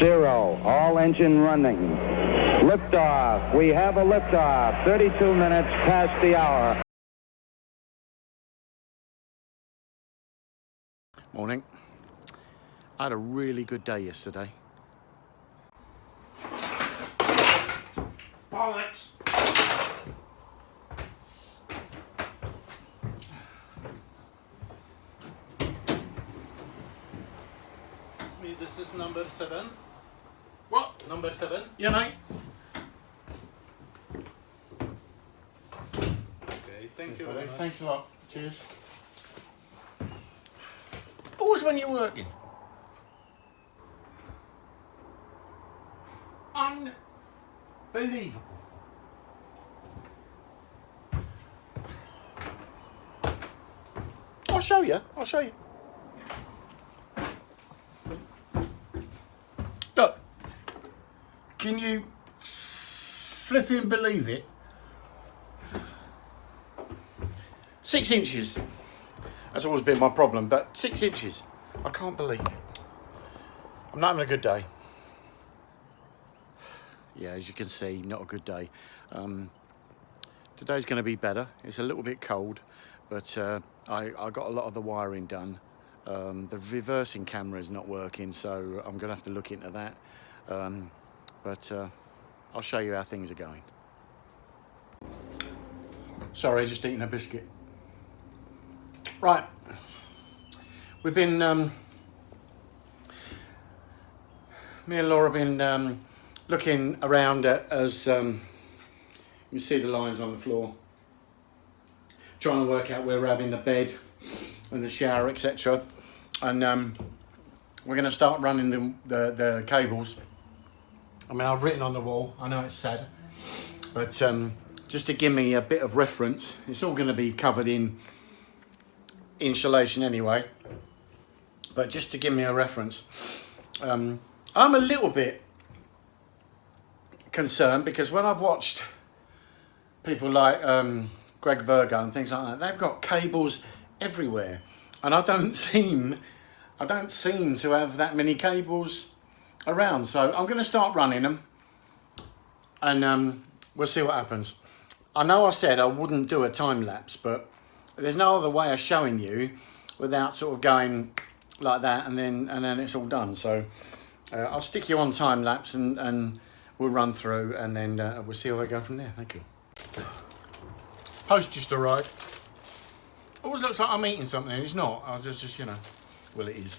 0. All engine running. Liftoff. We have a liftoff. 32 minutes past the hour. Morning. I had a really good day yesterday. Bollocks! This is number 7. What? Number 7? Yeah, mate. Okay, thank you very much. Thanks a lot. Cheers. Always when you're working. Unbelievable. I'll show you. Look, can you flipping believe it? 6 inches. That's always been my problem, but 6 inches. I can't believe it. I'm not having a good day. Yeah, as you can see, not a good day. Today's going to be better. It's a little bit cold, but I got a lot of the wiring done. The reversing camera is not working, so I'm going to have to look into that. But I'll show you how things are going. Sorry, just eating a biscuit. Right, we've been, me and Laura have been looking around as you see the lines on the floor, trying to work out where we're having the bed and the shower, etc. And we're going to start running the cables. I mean, I've written on the wall, I know it's sad, but just to give me a bit of reference, it's all going to be covered in insulation anyway, but just to give me a reference, I'm a little bit concerned because when I've watched people like Greg Virgo and things like that, they've got cables everywhere, and I don't seem to have that many cables around. So I'm going to start running them, and we'll see what happens. I know I said I wouldn't do a time lapse, but there's no other way of showing you without sort of going like that, and then it's all done. So I'll stick you on time lapse, and we'll run through, and then we'll see how we go from there. Thank you. Post just arrived. Always looks like I'm eating something. It's not. I'll just you know. Well, it is.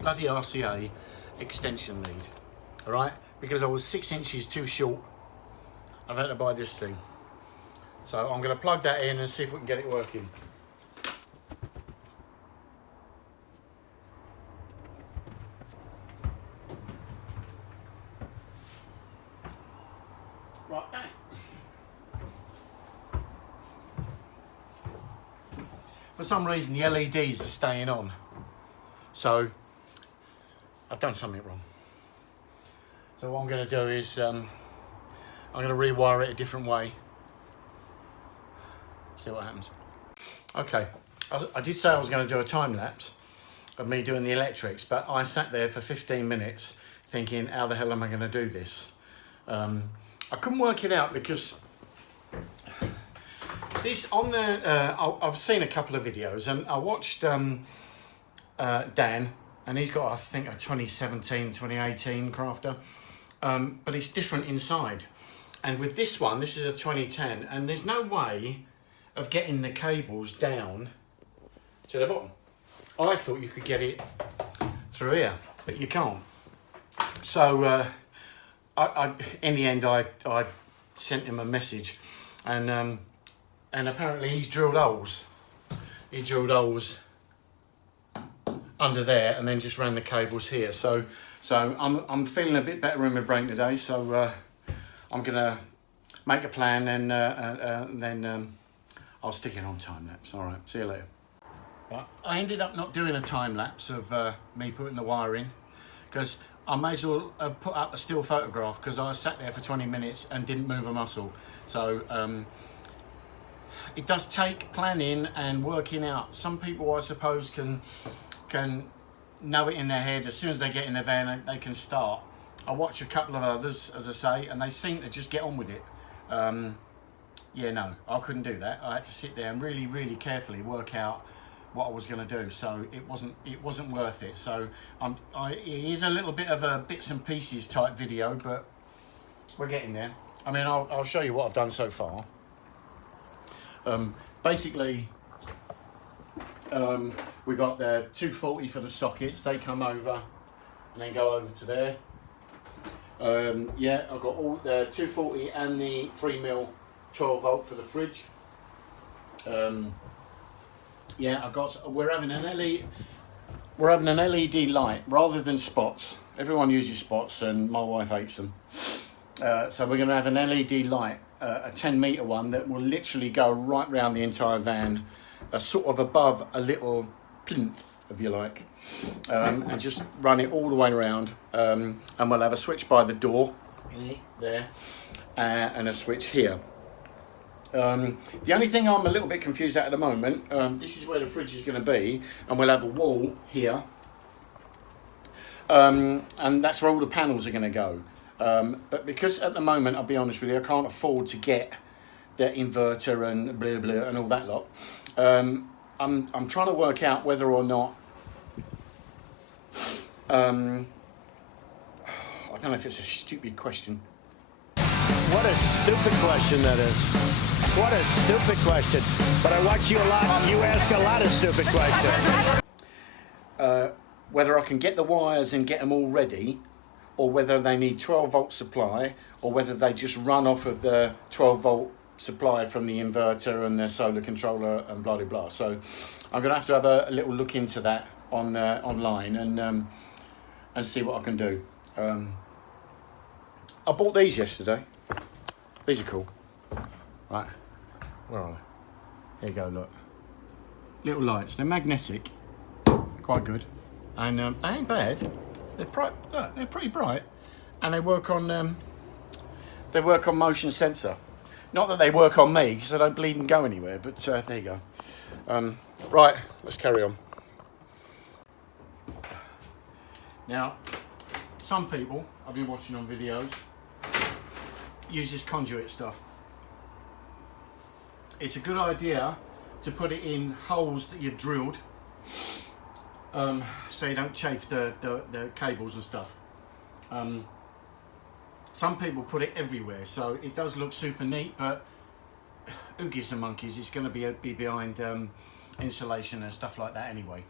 Bloody RCA extension lead. All right, because I was 6 inches too short, I've had to buy this thing. So I'm going to plug that in and see if we can get it working. Right. For some reason, the LEDs are staying on. So I've done something wrong. So what I'm going to do is I'm going to rewire it a different way. See what happens. Okay, I did say I was going to do a time lapse of me doing the electrics, but I sat there for 15 minutes thinking, how the hell am I going to do this? I couldn't work it out because this on the I've seen a couple of videos, and I watched Dan, and he's got, I think, a 2017, 2018 Crafter. But it's different inside. And with this one, this is a 2010, and there's no way of getting the cables down to the bottom. I thought you could get it through here, but you can't. So I in the end, I sent him a message, and apparently he's drilled holes. He drilled holes under there, and then just ran the cables here. So I'm feeling a bit better in my brain today, so I'm gonna make a plan, and then I'll stick it on time lapse. All right, see you later. Right. I ended up not doing a time lapse of me putting the wire in, because I may as well have put up a still photograph, because I sat there for 20 minutes and didn't move a muscle. So it does take planning and working out. Some people, I suppose, can know it in their head. As soon as they get in the van, they can start. I watch a couple of others, as I say, and they seem to just get on with it. Yeah, no, I couldn't do that. I had to sit there and really, really carefully work out what I was going to do. So it wasn't worth it. So it is a little bit of a bits and pieces type video, but we're getting there. I mean, I'll show you what I've done so far. Basically, we got the 240 for the sockets. They come over and then go over to there. Yeah, I've got all the 240 and the 3mm 12 volt for the fridge. Yeah, we're having an LED light rather than spots. Everyone uses spots and my wife hates them. So we're going to have an LED light, a 10-metre one that will literally go right round the entire van, sort of above a little plinth, if you like, and just run it all the way around. And we'll have a switch by the door, there, and a switch here. The only thing I'm a little bit confused at the moment, this is where the fridge is going to be, and we'll have a wall here, and that's where all the panels are going to go. But because at the moment, I'll be honest with you, I can't afford to get the inverter and blah blah and all that lot. I'm trying to work out whether or not I don't know if it's a stupid question. What a stupid question that is. What a stupid question. But I watch you a lot and you ask a lot of stupid questions. Whether I can get the wires and get them all ready, or whether they need 12-volt supply, or whether they just run off of the 12-volt supply from the inverter and the solar controller and blah, blah, blah. So I'm going to have a little look into that on online and see what I can do. I bought these yesterday. These are cool. Right, where are they? There you go, look. Little lights, they're magnetic, quite good. And they ain't bad. They're pretty bright. And they work on motion sensor. Not that they work on me, because I don't bleed and go anywhere, but there you go. Right, let's carry on. Now, some people, I've been watching on videos, use this conduit stuff. It's a good idea to put it in holes that you've drilled, so you don't chafe the cables and stuff. Some people put it everywhere, so it does look super neat, but who gives the monkeys? It's going to be behind insulation and stuff like that anyway.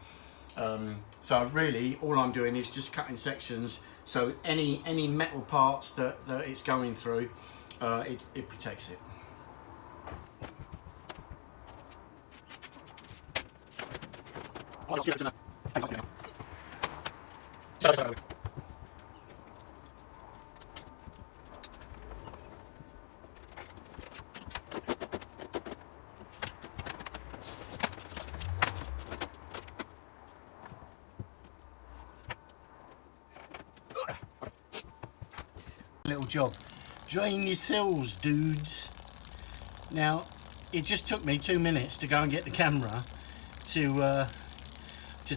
So really, all I'm doing is just cutting sections, so any metal parts that it's going through, it protects it. Little job. Drain your cells, dudes. Now, it just took me 2 minutes to go and get the camera to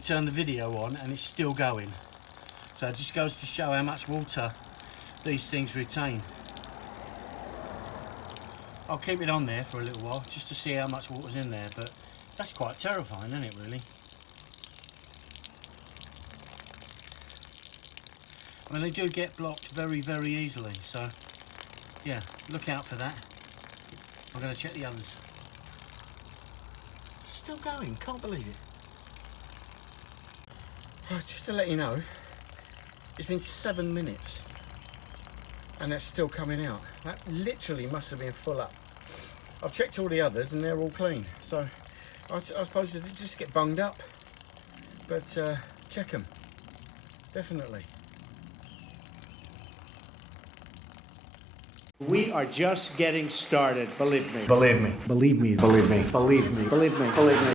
turn the video on, and it's still going. So it just goes to show how much water these things retain. I'll keep it on there for a little while just to see how much water's in there, but that's quite terrifying, isn't it, really? I mean, they do get blocked very, very easily, so yeah, look out for that. I'm going to check the others. Still going, can't believe it. Oh, just to let you know, it's been 7 minutes and that's still coming out. That literally must have been full up. I've checked all the others and they're all clean, so I suppose they just get bunged up, but check them, definitely. We are just getting started, believe me. Believe me. Believe me. Believe me. Believe me. Believe me. Believe me.